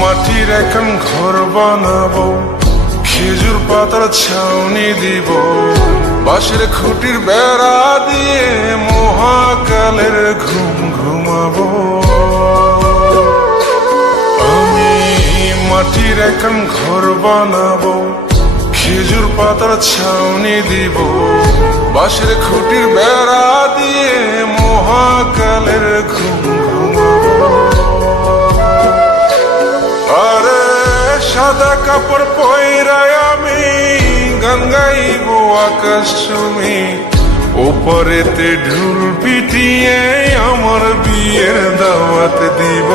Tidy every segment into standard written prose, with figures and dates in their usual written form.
মাটির এখন ঘর বানাবো, খেজুর পাতার ছাউনি দিব, বাঁশের খুঁটির বেড়া দিয়ে মহাকালের ঘুম ঘুমাবো। আমি মাটির এখন ঘর বানাবো, খেজুর পাতার ছাউনি দিব, বাঁশের খুঁটির বেড়া দিয়ে মহাকালের ঘুম ঘুমাবো। আরে সাদা কাপড় পয়রায় আমি গান গাইব আকাশ চুমি, ওপরেতে ঢুল পিটিয়ে আমার বিয়ের দাওয়াত দিব।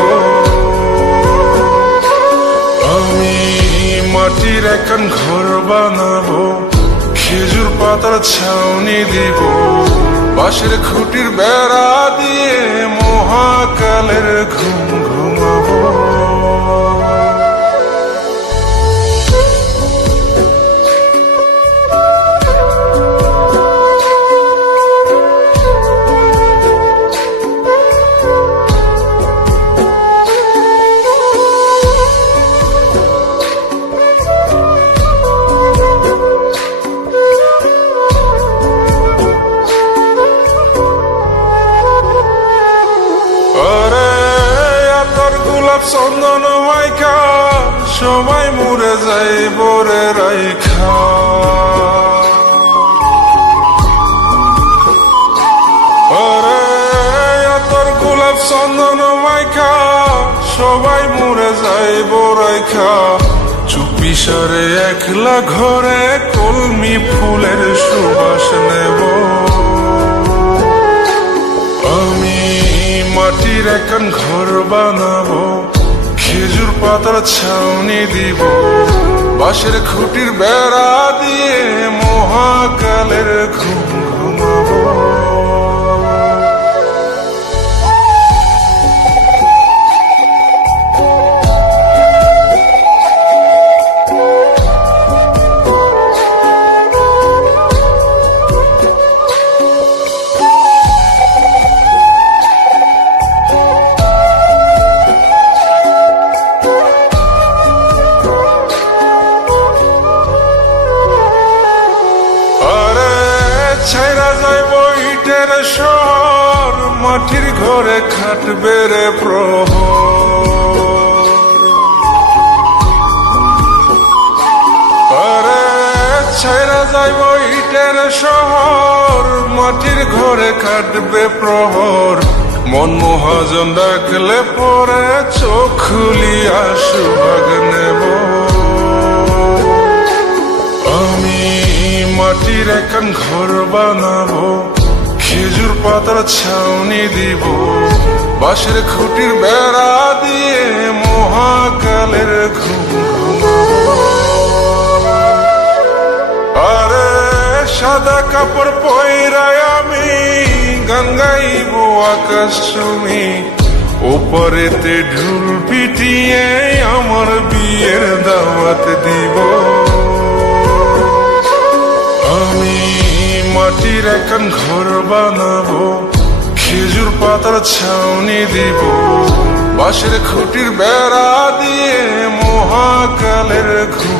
আমি মাটির এখন ঘর বানাবো, খেজুর পাতার ছাউনি দিব, বাঁশের খুঁটির বেড়া দিয়ে মহাকালের ঘুম ঘুমাবো। চন্দন মাইকা সবাই মরে যাই বরে রাইখা, আরে তোর গোলাপ চন্দন মাইকা সবাই মরে যাই বরাইখা, চুপি সারে একলা ঘরে কলমি ফুলের সুবাস নেব। আমি মাটির এখন ঘর বানাবো, খেজুর পাতার ছাউনি দিব, বাঁশের খুঁটির বেড়া দিয়ে মহাকালের ঘুম ঘুমাবো। ছাইরা যাইব ইটের শহর, মাটির ঘরে খাটবে রে প্রহর। আরে ছাইরা যাইব ইটের শহর, মাটির ঘরে খাটবে প্রহর। মন মহাজন ডাকলে পরে চোখ খুলিয়া সুভাগ নেব। মাটির এখন ঘর বানাবো, খেজুর পাতার ছাউনি দিব, বাঁশের খুঁটির বেড়া দিয়ে মহাকালের ঘুম ঘুমাবো। আরে সাদা কাপড় পয়রায় আমি গান গাইব আকাশ চুমি, ওপরেতে ঢুল পিটিয়ে আমার বিয়ের দাওয়াত দিব। আমি মাটির এখন ঘর বানাবো, খেজুর পাতার ছাউনি দিব, বাঁশের খুঁটির বেড়া দিয়ে মহাকালের ঘুম